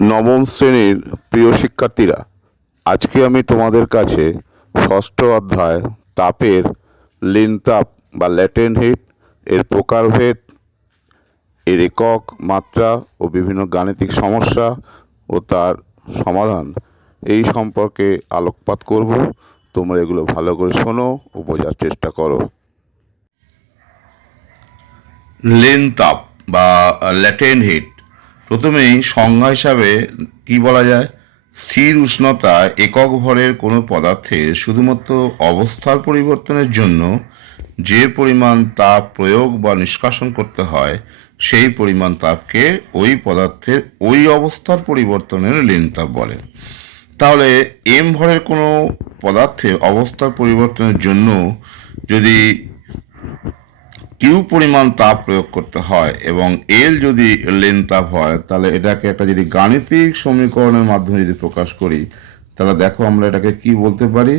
নবম শ্রেণীর প্রিয় শিক্ষার্থীরা, আজকে আমি তোমাদের কাছে ষষ্ঠ অধ্যায় তাপের লিনতাপ বা ল্যাটেন্ট হিট এর প্রকারভেদ, এর একক, মাত্রা ও বিভিন্ন গাণিতিক সমস্যা ও তার সমাধান এই সম্পর্কে আলোকপাত করব। তোমরা এগুলো ভালো করে শোনো ও বোঝার চেষ্টা করো। লিনতাপ বা ল্যাটেন্ট হিট, প্রথমেই সংজ্ঞা হিসাবে কি বলা যায়? স্থির উষ্ণতা একক ভরের কোনো পদার্থের শুধুমাত্র অবস্থার পরিবর্তনের জন্য যে পরিমাণ তাপ প্রয়োগ বা নিষ্কাশন করতে হয়, সেই পরিমাণ তাপকে ওই পদার্থের ওই অবস্থার পরিবর্তনের লিনতাপ বলে। তাহলে এম ভরের কোনো পদার্থের অবস্থার পরিবর্তনের জন্য যদি কিউ পরিমাণ তাপ প্রয়োগ করতে হয় এবং এল যদি লেন তাপ হয়, তাহলে এটাকে একটা যদি গাণিতিক সমীকরণের মাধ্যমে যদি প্রকাশ করি, তাহলে দেখো আমরা এটাকে কি বলতে পারি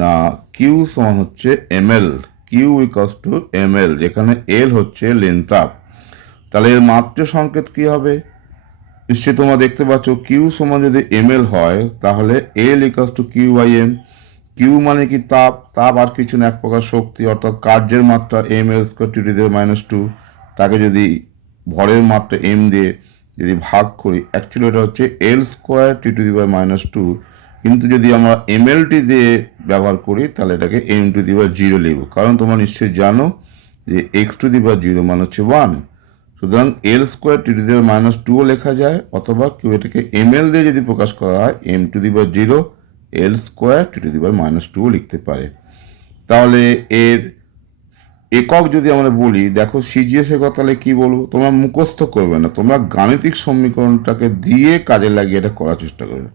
না, কিউ সমান হচ্ছে M L, Q equals to M L, যেখানে এল হচ্ছে লেন তাপ। তাহলে এর মাত্র সংকেত কি হবে? নিশ্চয়ই তোমরা দেখতে পাচ্ছ কিউ সমান যদি এম এল হয়, তাহলে L equals to Q by M. Q মানে কি? তাপ। তাপ আর কিছু না, এক প্রকার শক্তি, অর্থাৎ কার্যের মাত্রা M L square T to the minus two, তাকে যদি ভরের মাত্রা এম দিয়ে যদি ভাগ করি, অ্যাকচুয়ালি এটা হচ্ছে L square T to the minus two, কিন্তু যদি আমরা এম এলটি দিয়ে ব্যবহার করি তাহলে এটাকে এম টু দি জিরো লিখব, কারণ তোমরা নিশ্চয়ই জানো যে এক্স টু দি জিরো মানে হচ্ছে ওয়ান। সুতরাং L square T to the minus টুও লেখা যায়, অথবা কেউ এটাকে এম এল দিয়ে যদি প্রকাশ করা হয়, M to the zero L square T to the minus টুও লিখতে পারে। তাহলে এর একক যদি আমরা বলি, দেখো সিজিএস একক, তাহলে কি বলবো? তোমরা মুখস্থ করবে না, তোমরা গাণিতিক সমীকরণটাকে দিয়ে কাজে লাগিয়ে এটা করার চেষ্টা করবে।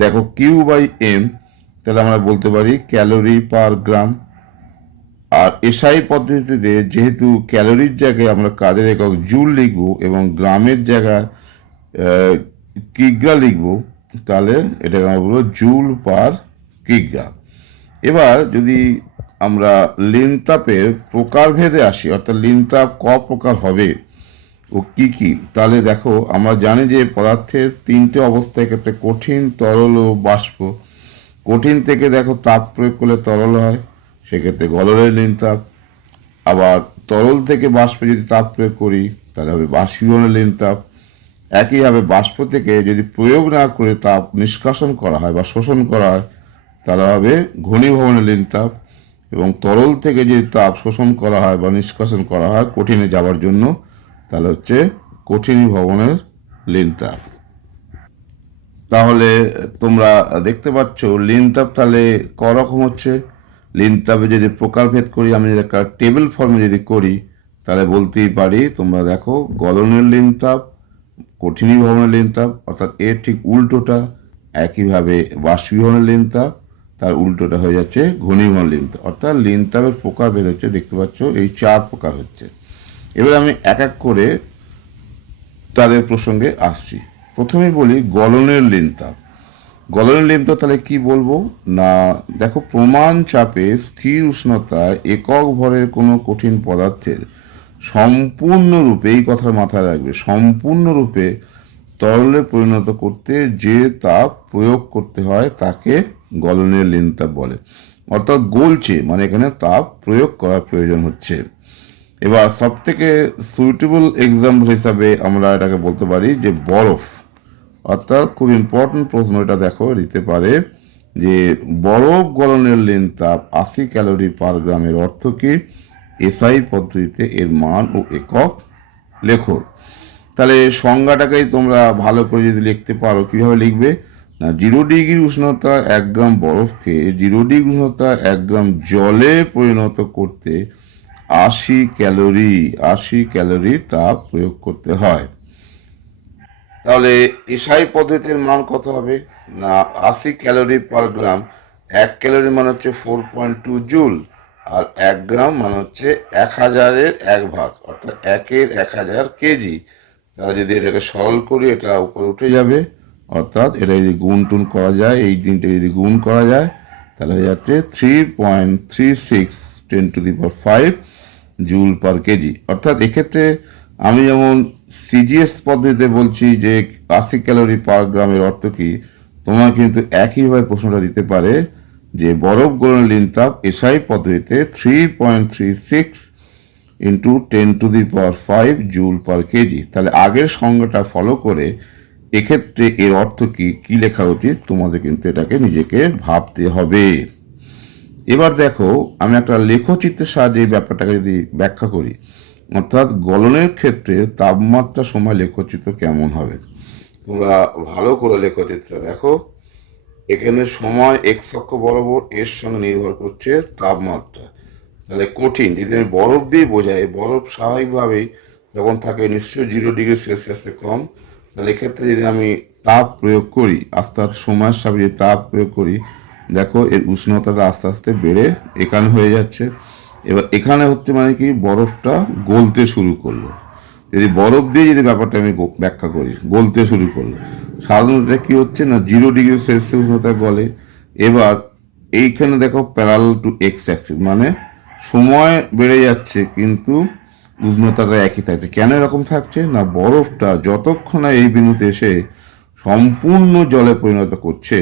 দেখো কিউ বাই এম, তাহলে আমরা বলতে পারি ক্যালোরি পার গ্রাম। আর এসআই পদ্ধতিতে যেহেতু ক্যালোরির জায়গায় আমরা কাজের একক জুল লিখব এবং গ্রামের জায়গায় কিগ্রা লিখব, তাহলে এটাকে আমরা বলবো জুল পার কিগ্রা। এবার যদি আমরা লিনতাপের প্রকারভেদে আসি, অর্থাৎ লিনতাপ ক প্রকার হবে ও কি কি, তাহলে দেখো আমরা জানি যে পদার্থের তিনটে অবস্থা, ক্ষেত্রে কঠিন, তরল ও বাষ্প। কঠিন থেকে দেখো তাপ প্রয়োগ করলে তরল হয়, সেক্ষেত্রে গলনের লিনতাপ। আবার তরল থেকে বাষ্পে যদি তাপ প্রয়োগ করি তাহলে হবে বাষ্পীভবনের লিনতাপ। একইভাবে বাষ্প থেকে যদি প্রয়োগ না করে তাপ নিষ্কাশন করা হয় বা শোষণ করা হয়, তাহলে হবে ঘনীভবনের লিনতাপ। এবং তরল থেকে যদি তাপ শোষণ করা হয় বা নিষ্কাশন করা হয় কঠিনে যাওয়ার জন্য, তাহলে হচ্ছে কঠিনীভবনের লিনতাপ। তাহলে তোমরা দেখতে পাচ্ছ লিনতাপ তাহলে ক রকম হচ্ছে। লিনতাপে যদি প্রকারভেদ করি, আমি যদি একটা টেবিল ফর্মে যদি করি, তাহলে বলতেই পারি, তোমরা দেখো গলনের লিনতাপ, কঠিনীভবনের লিনতাপ অর্থাৎ এর ঠিক উল্টোটা, একইভাবে বাষ্পীভবনের লিনতাপ তার উল্টোটা হয়ে যাচ্ছে ঘনীভবন লিনতাপ। অর্থাৎ লিনতাপের প্রকারভেদ হচ্ছে, দেখতে পাচ্ছ এই চার প্রকার হচ্ছে। এবার আমি এক এক করে তাদের প্রসঙ্গে আসছি। প্রথমে বলি গলনের লিনতাপ। গলনের লিনতাপ তাহলে কি বলবো না, দেখো প্রমাণ চাপে স্থির উষ্ণতায় একক ভরের কোনো কঠিন পদার্থের সম্পূর্ণরূপে, এই কথা মাথায় রাখবে, সম্পূর্ণরূপে তরলে পরিণত করতে যে তাপ প্রয়োগ করতে হয় তাকে গলনের লিনতাপ বলে। অর্থাৎ গলছে মানে এখানে তাপ প্রয়োগ করার প্রয়োজন হচ্ছে। এবার সব থেকে সুইটেবল এক্সাম্পল হিসাবে আমরা এটাকে বলতে পারি যে বরফ। অর্থাৎ খুব ইম্পর্টেন্ট প্রশ্ন এটা দেখো দিতে পারে যে বরফ গলনের লিনতাপ 80 ক্যালোরি পার গ্রামের অর্থ কি? এসআই পদ্ধতিতে এর মান ও একক লেখো। তাহলে সংজ্ঞাটাকেই তোমরা ভালো করে যদি লিখতে পারো, কিভাবে লিখবে না, 0 ডিগ্রি উষ্ণতা 1 গ্রাম বরফকে 0 ডিগ্রি উষ্ণতা 1 গ্রাম জলে পরিণত করতে 80 ক্যালোরি তাপ প্রয়োগ করতে হয়। তাহলে এসআই পদ্ধতির মান কত হবে না, 80 ক্যালোরি পার গ্রাম। 1 ক্যালোরি মানে হচ্ছে 4.2 জুল, আর 1 গ্রাম মানে হচ্ছে 1000-এর 1 ভাগ, অর্থাৎ 1-এর 1000 কেজি। তাহলে যদি এটাকে সরল করি, এটা উপরে উঠে যাবে, অর্থাৎ এটা যদি গুণ টুন করা যায়, এই দিনটা যদি গুণ করা যায়, তাহলে হয়ে যাচ্ছে 3.36 10 to the power 5 joule per KG. অর্থাৎ এক্ষেত্রে আমি যেমন সিজিএস পদ্ধতিতে বলছি যে 80 ক্যালোরি পার গ্রামের অর্থ কি, তোমার কিন্তু একইভাবে প্রশ্নটা দিতে পারে যে বরফ গলনের লিনতাপ এসআই পদ্ধতিতে 3.36 ইন্টু 10⁵ জুল পার কেজি। তাহলে আগের সংজ্ঞাটা ফলো করে এক্ষেত্রে এর অর্থ কি কি লেখা উচিত, তোমাদের কিন্তু এটাকে নিজেকে ভাবতে হবে। এবার দেখো, আমি একটা লেখচিত্রের সাহায্যে এই ব্যাপারটাকে যদি ব্যাখ্যা করি, অর্থাৎ গলনের ক্ষেত্রে তাপমাত্রা সময় লেখচিত্র কেমন হবে, তোমরা ভালো করে লেখচিত্র দেখো। এখানে সময় এক্স অক্ষ বরাবর এর সঙ্গে নির্ভর করছে তাপমাত্রা। তাহলে কঠিন যদি আমি বরফ দিয়ে বোঝাই, বরফ স্বাভাবিকভাবেই যখন থাকে নিশ্চয়ই 0°C থেকে কম। তাহলে এক্ষেত্রে যদি আমি তাপ প্রয়োগ করি, আস্তে আস্তে সময়ের সাপেক্ষে তাপ প্রয়োগ করি, দেখো এর উষ্ণতাটা আস্তে আস্তে বেড়ে এখানে হয়ে যাচ্ছে। এবার এখানে হচ্ছে মানে কি, বরফটা গলতে শুরু করলো। যদি বরফ দিয়ে যদি ব্যাপারটা আমি ব্যাখ্যা করি, গলতে শুরু করলো, সাধারণত কি হচ্ছে না 0°C উষ্ণতা গলে। এবার এইখানে দেখো প্যারালাল টু এক্স অ্যাক্সিস, মানে সময় বেড়ে যাচ্ছে কিন্তু উষ্ণতাটা একই থাকছে। কেন এরকম থাকছে না, বরফটা যতক্ষণ না এই বিন্দুতে এসে সম্পূর্ণ জলে পরিণত করছে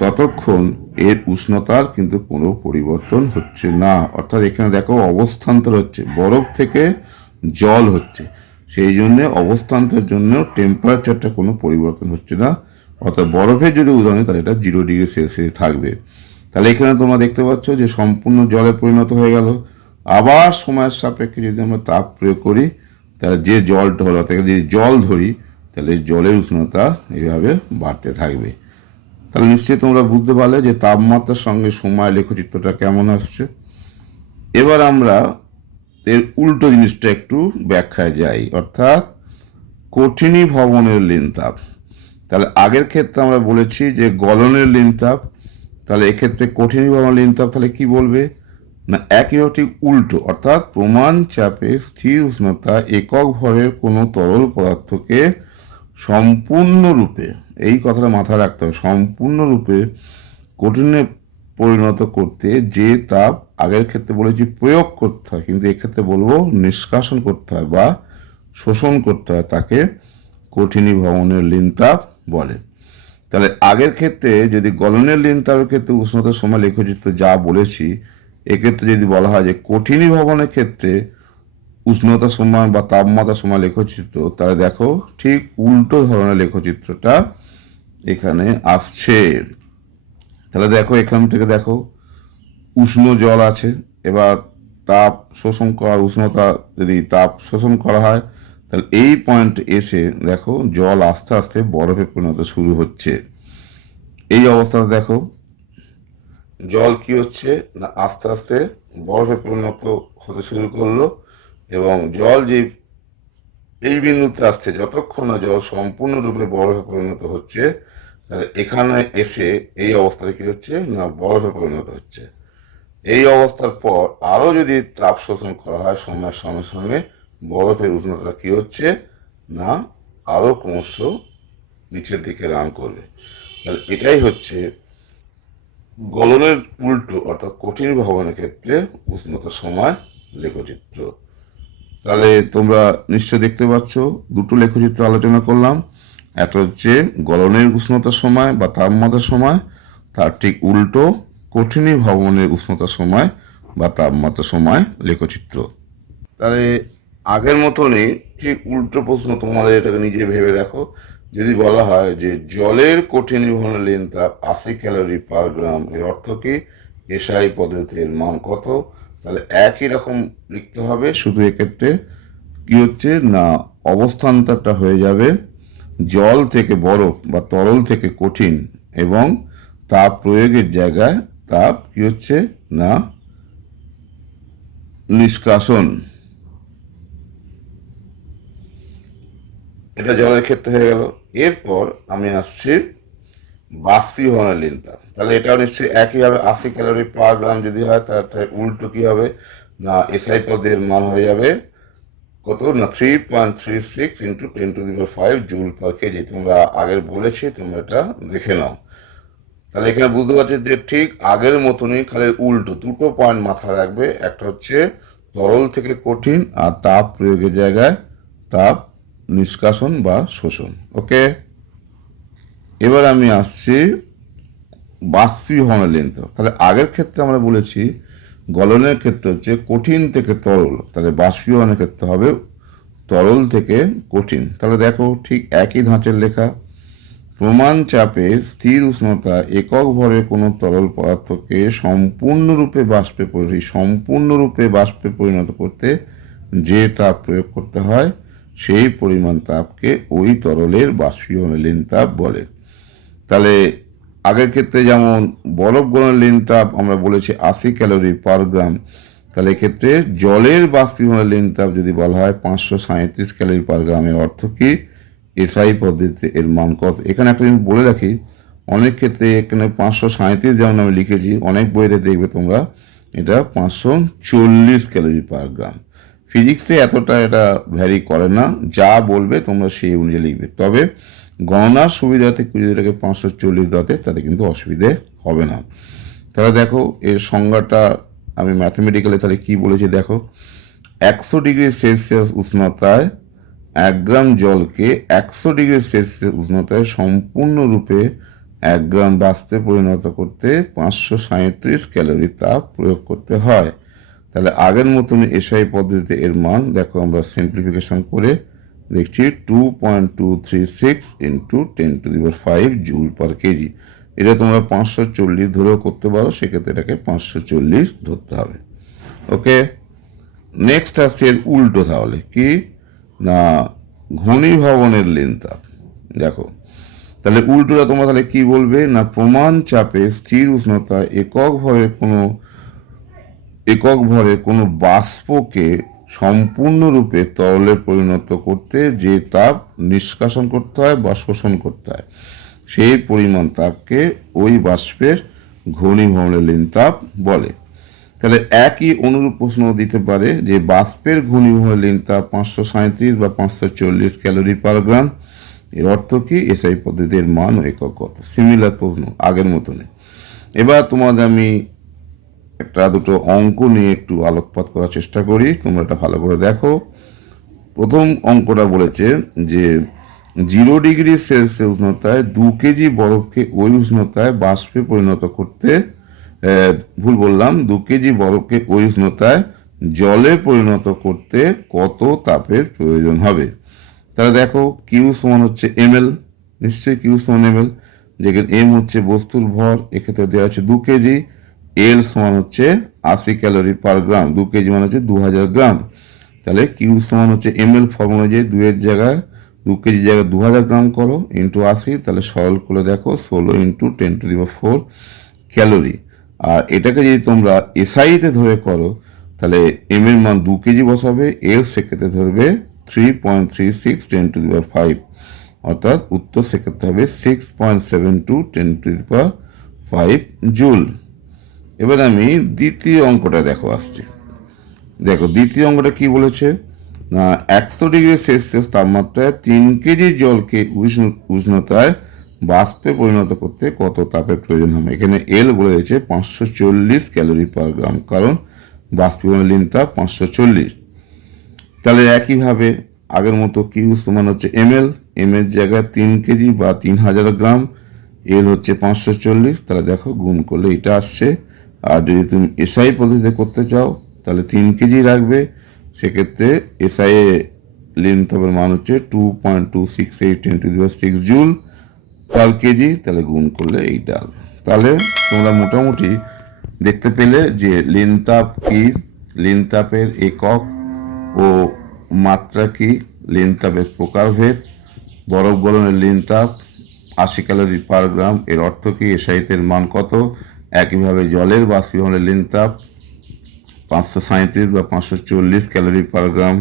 ততক্ষণ এর উষ্ণতার কিন্তু কোনো পরিবর্তন হচ্ছে না। অর্থাৎ এখানে দেখো অবস্থান্তর হচ্ছে, বরফ থেকে জল হচ্ছে, সেই জন্য অবস্থান্তরের জন্য টেম্পারেচারটা কোনো পরিবর্তন হচ্ছে না। অর্থাৎ বরফের যদি উদাহরণ তাহলে এটা 0°C থাকবে। তাহলে এখানে তোমরা দেখতে পাচ্ছ যে সম্পূর্ণ জলে পরিণত হয়ে গেল। আবার সময়ের সাপেক্ষে যদি আমরা তাপ প্রয়োগ করি, তাহলে যে জলটা হলো তাকে যদি জল ধরি, তাহলে জলের উষ্ণতা এইভাবে বাড়তে থাকবে। তাহলে নিশ্চয়ই তোমরা বুঝতে পারলে যে তাপমাত্রার সঙ্গে সময় লেখচিত্রটা কেমন আসছে। এবার আমরা এর উল্টো জিনিসটা একটু ব্যাখ্যায় যাই, অর্থাৎ কঠিনী ভবনের লিনতাপ। তাহলে আগের ক্ষেত্রে আমরা বলেছি যে গলনের লিনতাপ, তাহলে এক্ষেত্রে কঠিনী ভবনের লিনতাপ তাহলে কি বলবে না, একইভাবে ঠিক উল্টো, অর্থাৎ প্রমাণ চাপে স্থির উষ্ণতা একক ভরের কোনো তরল পদার্থকে সম্পূর্ণরূপে, এই কথাটা মাথায় রাখতে হবে, সম্পূর্ণরূপে কঠিনে পরিণত করতে যে তাপ, আগের ক্ষেত্রে বলেছি প্রয়োগ করতে হয়, কিন্তু এক্ষেত্রে বলবো নিষ্কাশন করতে হয় বা শোষণ করতে হয়, তাকে কঠিনী ভবনের লিনতাপ বলে। তাহলে আগের ক্ষেত্রে যদি গলনের লিনতাপের ক্ষেত্রে উষ্ণতার সময় লেখচিত্র যা বলেছি, এক্ষেত্রে যদি বলা হয় যে কঠিনী ভবনের ক্ষেত্রে উষ্ণতা সময় বা তাপমাত্রা সময় লেখচিত্র, তাহলে দেখো ঠিক উল্টো ধরনের লেখচিত্রটা এখানে আসছে। তাহলে দেখো এখান থেকে দেখো উষ্ণ জল আছে, এবার তাপ শোষণ করা, উষ্ণতা যদি তাপ শোষণ করা হয়, তাহলে এই পয়েন্ট এসে দেখো জল আস্তে আস্তে বরফে পরিণত শুরু হচ্ছে। এই অবস্থাতে দেখো জল কি হচ্ছে না আস্তে আস্তে বরফে পরিণত হতে শুরু করলো, এবং জল যে এই বিন্দুতে আসছে, যতক্ষণ না জল সম্পূর্ণরূপে বরফে পরিণত হচ্ছে, তাহলে এখানে এসে এই অবস্থাটা কি হচ্ছে না বরফে পরিণত হচ্ছে। এই অবস্থার পর আরও যদি তাপ শোষণ করা হয় সময়ের সঙ্গে সঙ্গে, বরফের উষ্ণতা কি হচ্ছে না আরও ক্রমশ নিচের দিকে রান করবে। তাহলে এটাই হচ্ছে গলনের উল্টো, অর্থাৎ কঠিন ভবনের ক্ষেত্রে উষ্ণতা সময় লেখচিত্র। তাহলে তোমরা নিশ্চয় দেখতে পাচ্ছ দুটো লেখচিত্র আলোচনা করলাম, একটা হচ্ছে গলনের উষ্ণতার সময় বা তাপমাত্রার সময়, তার ঠিক উল্টো কঠিনী ভবনের উষ্ণতার সময় বা তাপমাত্রার সময় লেখচিত্র। তাহলে আগের মতনই ঠিক উল্টো প্রশ্ন, তোমাদের এটাকে নিজে ভেবে দেখো। যদি বলা হয় যে জলের কঠিনী ভবনের লিনতাপ 80 ক্যালোরি পার গ্রাম, এর অর্থ কি, এসআই পদ্ধতির মান কত, তাহলে একই রকম লিখতে হবে, শুধু এক্ষেত্রে কি হচ্ছে না অবস্থান্তরটা হয়ে যাবে জল থেকে বরফ বা তরল থেকে কঠিন, এবং তাপ প্রয়োগের জায়গায় তাপ কি হচ্ছে না নিষ্কাশন। এটা জলের ক্ষেত্রে হয়ে গেল। এরপর আমি আসছি বাষ্পীভবনের লিনতাপ। তাহলে এটাও নিশ্চয়ই একইভাবে 80 ক্যালোরি পার গ্রাম যদি হয়, তার উল্টো কি হবে না এসআই পদের মান হয়ে যাবে কত না 3.36 ইন্টু 10⁵ জুল পার কেজি। তোমরা আগের বলেছি, তোমরা এটা দেখে নাও। তাহলে এখানে বুঝতে পারছি যে ঠিক আগের মতনই, খালি উল্টো দুটো পয়েন্ট মাথায় রাখবে, একটা হচ্ছে তরল থেকে কঠিন আর তাপ প্রয়োগের জায়গায় তাপ নিষ্কাশন বা শোষণ। ওকে, এবার আমি আসছি বাষ্পীভবনের লিন তাপ। তাহলে আগের ক্ষেত্রে আমরা বলেছি গলনের ক্ষেত্রে হচ্ছে কঠিন থেকে তরল, তাহলে বাষ্পীভবনের ক্ষেত্রে হবে তরল থেকে কঠিন। তাহলে দেখো ঠিক একই ধাঁচের লেখা, প্রমাণ চাপে স্থির উষ্ণতা একক ভরে কোনো তরল পদার্থকে সম্পূর্ণরূপে বাষ্পে পরিণত করতে যে তাপ প্রয়োগ করতে হয় সেই পরিমাণ তাপকে ওই তরলের বাষ্পীভবনের লিন তাপ বলে। তাহলে আগের ক্ষেত্রে যেমন বরফ গলনের লিন তাপ আমরা বলেছি 80 ক্যালোরি পার গ্রাম, তাহলে এক্ষেত্রে জলের বাষ্পীভবনের লিন তাপ যদি বলা হয় 537 ক্যালোরি পার গ্রামের অর্থ কি এসআই পদ্ধতিতে এর মান কত। এখানে একটা জিনিস বলে রাখি, অনেক ক্ষেত্রে এখানে 537 যেমন আমি লিখেছি, অনেক বইতে দেখবে তোমরা এটা 540 ক্যালোরি পার গ্রাম। ফিজিক্সে এতটা এটা ভ্যারি করে না, যা বলবে তোমরা সেই অনুযায়ী লিখবে। তবে গণনার সুবিধাতে কেউ যদি এটাকে 540 দাতে তাতে কিন্তু অসুবিধে হবে না। তাহলে দেখো এর সংজ্ঞাটা আমি ম্যাথমেটিক্যালি তাহলে কি বলেছি দেখো, 100 ডিগ্রি সেলসিয়াস উষ্ণতায় 1 গ্রাম জলকে 100 ডিগ্রি সেলসিয়াস উষ্ণতায় সম্পূর্ণরূপে 1 গ্রাম বাষ্পে পরিণত করতে 537 ক্যালোরি তাপ প্রয়োগ করতে হয়। তাহলে আগের মতন এসআই পদ্ধতিতে এর মান দেখো আমরা সিম্পলিফিকেশন করে দেখছি 2.236 ইন্টু 10⁵ জুল পার কেজি। এটা তোমরা 540 ধরেও করতে পারো, সেক্ষেত্রে এটাকে 540 ধরতে হবে। ওকে, নেক্সট আসছে এর উল্টো, তাহলে কি না ঘনীভবনের লিন তাপ। দেখো তাহলে উল্টোটা তোমরা তাহলে কি বলবে না, প্রমাণ চাপে স্থির উষ্ণতা একক ভরে কোনো বাষ্পকে সম্পূর্ণরূপে তরলে পরিণত করতে যে তাপ নিষ্কাশন করতে হয় বা শোষণ করতে হয় সেই পরিমাণ তাপকে ওই বাষ্পের ঘনীভবনের লিন তাপ বলে। তাহলে একই অনুরূপ প্রশ্ন দিতে পারে যে বাষ্পের ঘনীভবনের লিন তাপ 537 বা 540 ক্যালোরি পার গ্রাম, এর অর্থ কি এসআই পদ্ধতির মান ও একক কত। সিমিলার প্রশ্ন আগের মতনই। এবার তোমাদের আমি একটা দুটো অঙ্ক নিয়ে একটু আলোকপাত করার চেষ্টা করি, তোমরা এটা ভালো করে দেখো। প্রথম অঙ্কটা বলেছে যে 0 ডিগ্রি সেলসিয়াস উষ্ণতায় 2 কেজি বরফকে ওই উষ্ণতায় বাষ্পে পরিণত করতে 2 কেজি বরফকে ওই উষ্ণতায় জলে পরিণত করতে কত তাপের প্রয়োজন হবে। তাহলে দেখো কিউ সমান হচ্ছে ml, নিশ্চয়ই কিউ সমান ml, যেখানে এম হচ্ছে বস্তুর ভর, এক্ষেত্রে দেওয়া আছে 2 কেজি, এল সমান হচ্ছে 80 ক্যালোরি পার গ্রাম, 2 কেজি মানে হচ্ছে 2000 গ্রাম। তাহলে কিউ সমান হচ্ছে ml ফর্মুলা যে 2 এর জায়গায় 2 কেজি জায়গায় 2000 গ্রাম করো ইন্টু 80, তাহলে সরল করে দেখো 16 ইন্টু 10⁴ ক্যালোরি। আর এটাকে যদি তোমরা এসআইতে ধরে করো তাহলে এম এর মান 2 কেজি বসাবে, এল সেক্ষেত্রে ধরবে 3.36 10⁵, অর্থাৎ উত্তর সেক্ষেত্রে হবে 6.72 10⁵ জুল। এবার আমি দ্বিতীয় অঙ্কটা আসছি। দেখো দ্বিতীয় অঙ্কটা কি বলেছে না 100 ডিগ্রি সেলসিয়াস তাপমাত্রায় 3 কেজি জলকে উষ্ণতায় বাষ্পে পরিণত করতে কত তাপের প্রয়োজন হবে। এখানে এল বলে দিয়েছে 540 ক্যালোরি পার গ্রাম, কারণ বাষ্পীভবনের লিন তাপ 540। তাহলে একইভাবে আগের মতো কিউ সমান হচ্ছে ml, এম এর জায়গায় 3 কেজি বা 3000 গ্রাম, এল হচ্ছে 540, তাহলে দেখো গুণ করলে এটা আসছে। আর যদি তুমি এসআই পদ্ধতিতে করতে চাও তাহলে 3 কেজি রাখবে, সেক্ষেত্রে এসআই লিন তাপের মান হচ্ছে 2.268 10⁶ জুল পার কেজি, তাহলে গুণ করলে এইটা। তাহলে তোমরা মোটামুটি দেখতে পেলে যে লিন তাপ কি, লিন তাপের একক ও মাত্রা কি, লিন তাপের প্রকারভেদ, বরফ গলনের লিন তাপ 80 ক্যালোরি পার গ্রাম, এর অর্থ কি এসআইতে মান কত। একইভাবে জলের বাষ্পীভবনের লিন তাপ 537 বা 540 ক্যালোরি পার গ্রাম,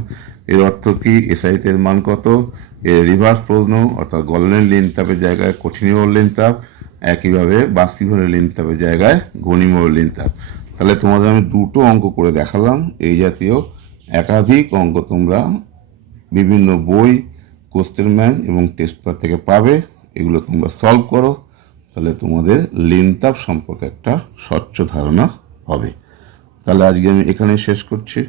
এর অর্থ কি এসআইতে মান কত। এর রিভার্স প্রশ্ন, অর্থাৎ গলনের লিন তাপের জায়গায় কঠিনীভবন লিন তাপ, একইভাবে বাষ্পীভবনের লিন তাপের জায়গায় ঘনীভবন লিন তাপ। তাহলে তোমাদের আমি দুটো অঙ্ক করে দেখালাম। এই জাতীয় একাধিক অঙ্ক তোমরা বিভিন্ন বই, কোশ্চেন ব্যাংক এবং টেস্ট পেপার থেকে পাবে। এগুলো তোমরা সলভ করো, তাহলে তোমাদের লিন তাপ সম্পর্কে একটা স্বচ্ছ ধারণা হবে। তাহলে আজকে আমি এখানে শেষ করছি।